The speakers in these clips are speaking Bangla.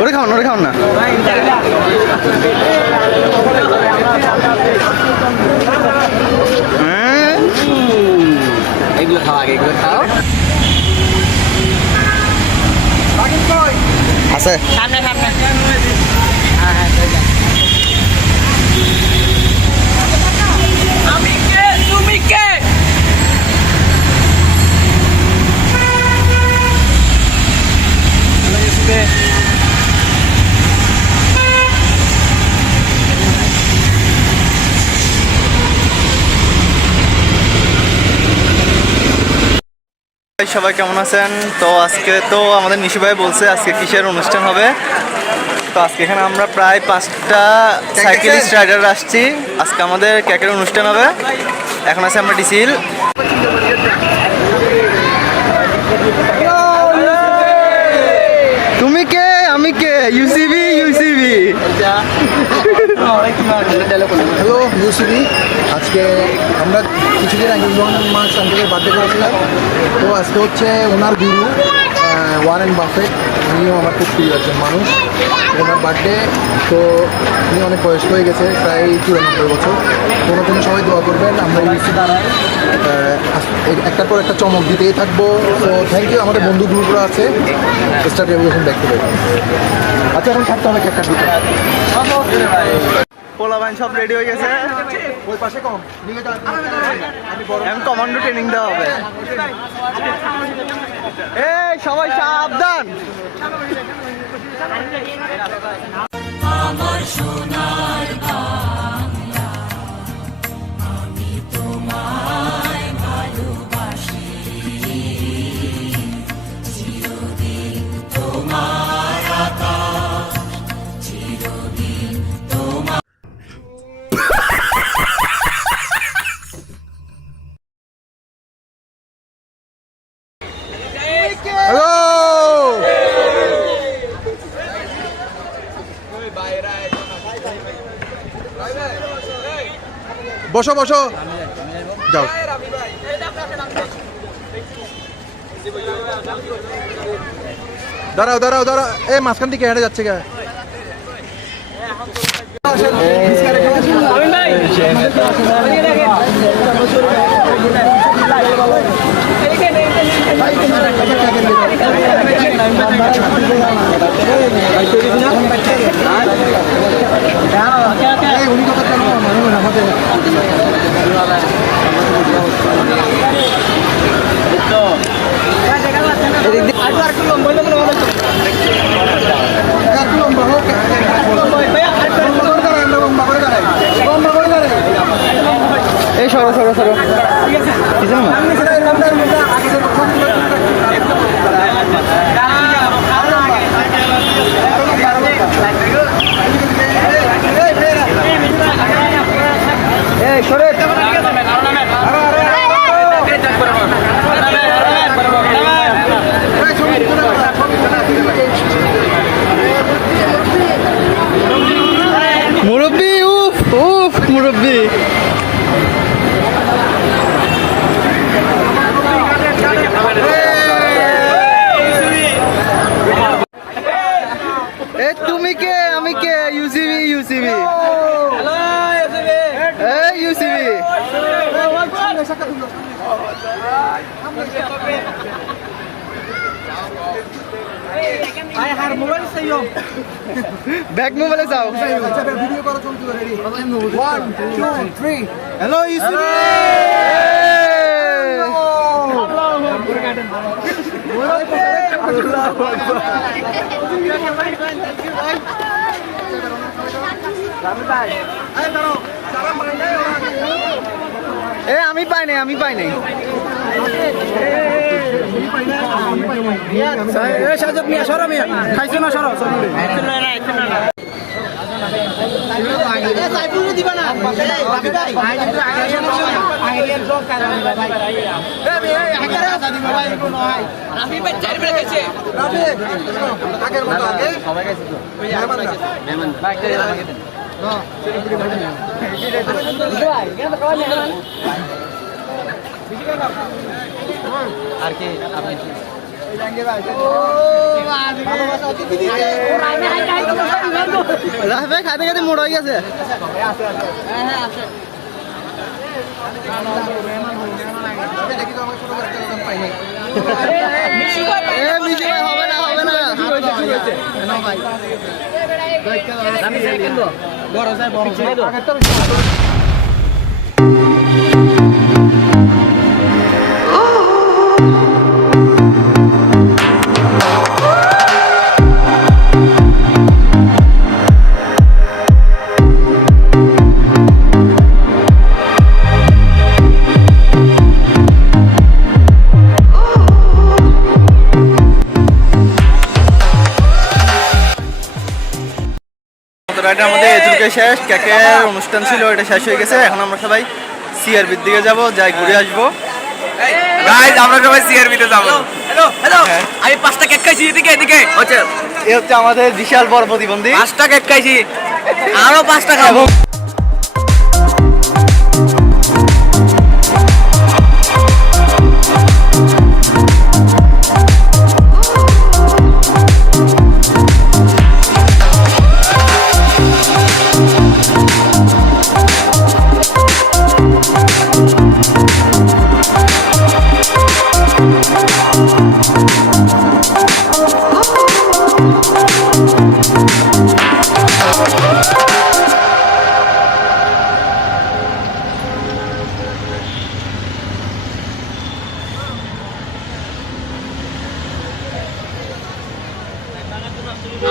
ওরে খাওয়ান না এগুলো খাওয়া আগে এগুলো খাও আছে সামনে হ্যাঁ আমি কে তুমি কে সবাই কেমন আছেন? তো আজকে তো আমাদের নিশু ভাই বলছে আজকে কিসের অনুষ্ঠান হবে। তো আজকে এখানে আমরা প্রায় 5টা সাইকেলিস্ট রাইডার আসছি। আজকে আমাদের কেকের অনুষ্ঠান হবে। এখন আছে আমরা ডিসিল। তুমি কে আমি কে? UCB hello UCB. আজকে আমরা কিছুদিন আগে ইলন মাস্ক আঙ্কেলের বার্থডে করেছিলাম। তো আজকে হচ্ছে ওনার গুরু ওয়ারেন বাফেট, উনিও আমার খুব প্রিয় একজন মানুষ। ওনার বার্থডে, তো উনি অনেক বয়স্ক হয়ে গেছে, প্রায় 94 বছর। ওনার জন্য সবাই দোয়া করবেন। আমরা ইউসিবি একটার পর একটা চমক দিতেই থাকবো। তো থ্যাংক ইউ। আমাদের বন্ধু গ্রুপরা আছে, স্টার রেভলিউশন দেখতে পাই। আচ্ছা, এখন থাকতে হবে কেকটা দিতে। পোলাবাইন সব রেডি হয়ে গেছে। ওই পাশে কম এখন কমান্ডো ট্রেনিং দেওয়া হবে। এই সবাই সাবধান। আমার সোনার বাংলা, আমি তোমায় ভালোবাসি, চিরদিন তোমার আকাশ, চিরদিন তোমার। হ্যালো, বসো বসো, যাও। দাঁড়াও দাঁড়াও দাঁড়াও, এই মাঝখান থেকে হেঁটে যাচ্ছে কে? এই সরো সরো সরো। এই সরে মুরব্বি। উফ উফ মুরব্বি। তুমি কে আমি কে? UCB UCB UCB. ব্যাক মোবাইলে যাও। ভিডিও করা চলছে, রেডি 1 2 3। Hello UCB. এ আমি পাই নাই, আমি পাই নাই। সাজত মিয়া সরো, মিয়া খাইছো না সরো। আর কি আপনি ভাই খাইতে খাইতে মোড় হয়ে গেছে। হবে না হবে না রাইডে আমাদের এদিকে শেষ, কেকের অনুষ্ঠান ছিল এটা শেষ হয়ে গেছে। এখন আমরা সবাই সিআরবির দিকে যাব, যাই ঘুরে আসবো। গাইস আমরা সবাই সিআরবিতে যাব। হ্যালো হ্যালো আমি 5টা কেক খাইছি এদিকে এদিকে হচ্ছে এই হচ্ছে আমাদের বিশাল বড় প্রতিবন্ধী। 5টা কেক খাইছি আরো 5টা খাবো।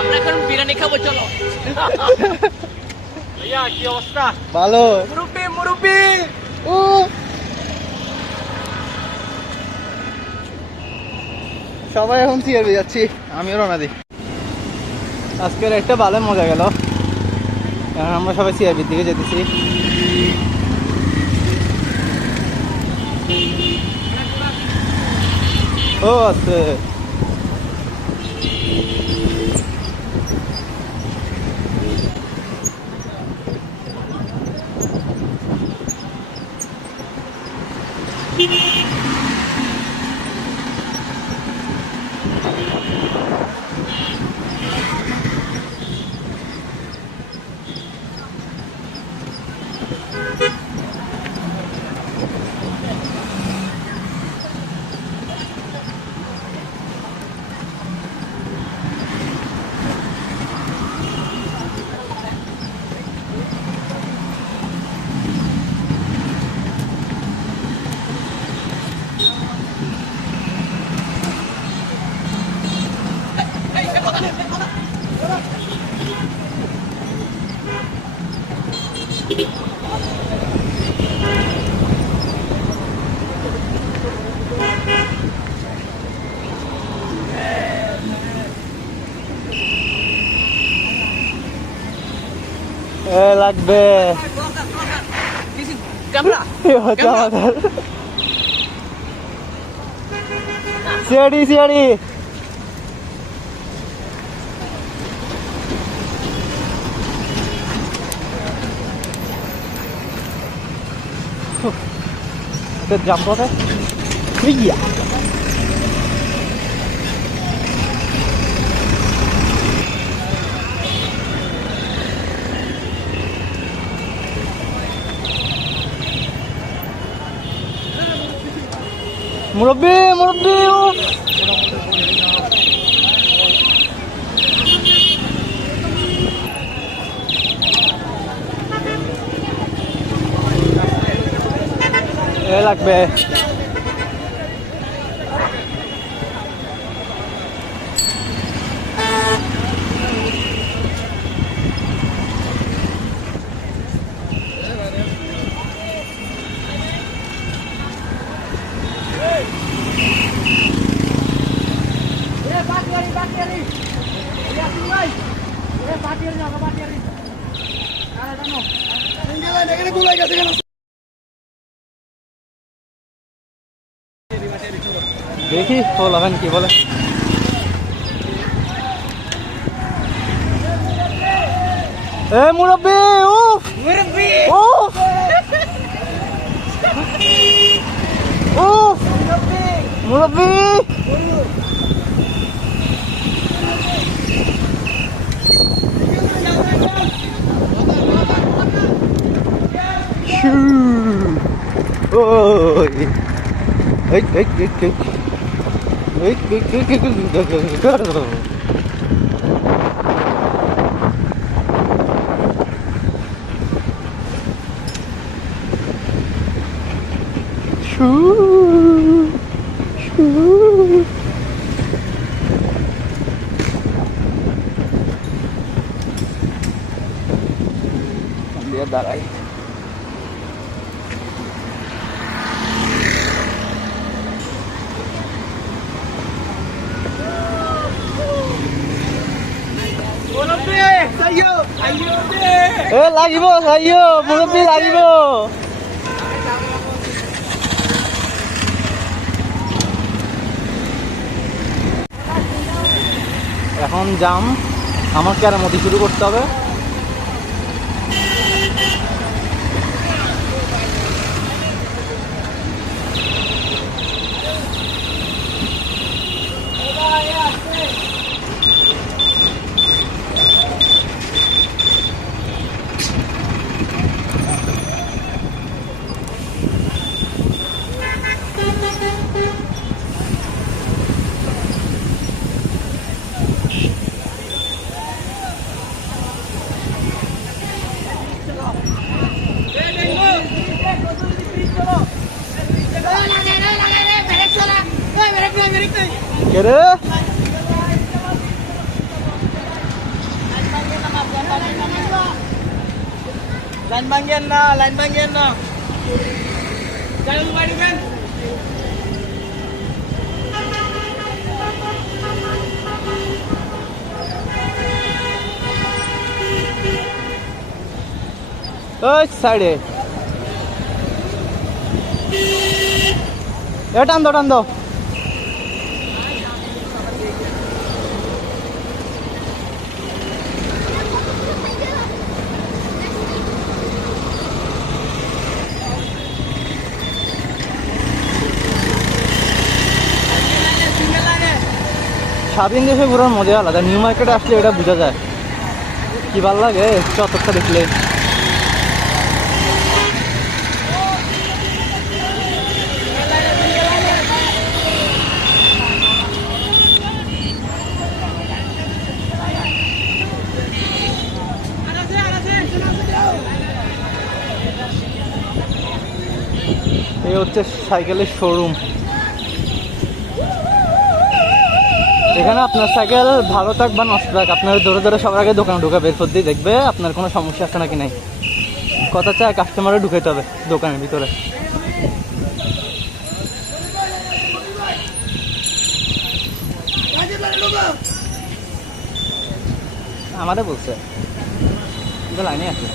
আমরা এখন বিরিয়ানি খাবো, চলো। ভাইয়া কি অবস্থা? ভালো। মুরব্বি মুরব্বি সবাই এখন সিআরবি যাচ্ছি, আমিও রওনা দিই। আজকের একটা ভালো মজা গেল। এখন আমরা সবাই সিআরবির দিকে যেতেছি। ও আছে লাগবে ক্যামেরা হচ্ছে আমাদের সিআরডি সিআরডি। জাম্প হবে ইয়া মুরব্বি মুরব্বি লাগবে। দেখি বলেন কি বলে। এ মুরব্বি উফ উফ উফ মুরব্বি ওই এই এই এই দাঁড়াই এ লাগিব চাইও মুরব্বী লাগিব এখন জাম আমার কেরামতি শুরু করতে হবে কে রে লাইন ভাঙেন না চালু বাড়িবেন ওই সাইডে এ টান দাও স্বাধীন দেশে ঘোরার মজা আলাদা নিউ মার্কেটে আসলে এটা বোঝা যায় কি ভাল লাগে চত্বরটা দেখলে এই হচ্ছে সাইকেলের শোরুম এখানে আপনার সাইকেল ভালো থাক বা নষ্ট থাক আপনার ধরে ধরে সবার আগে দোকানে ঢুকে বের করে দিয়ে দেখবে আপনার কোনো সমস্যা আছে নাকি নাই কথা চায় কাস্টমারে ঢুকাইতে হবে দোকানের ভিতরে আমারে বলছে কিন্তু লাইনে আছে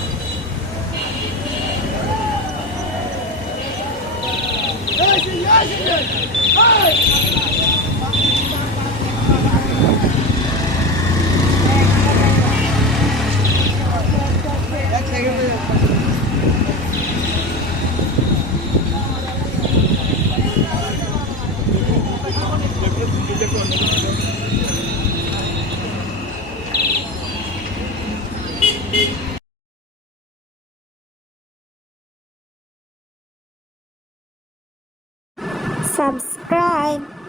Subscribe.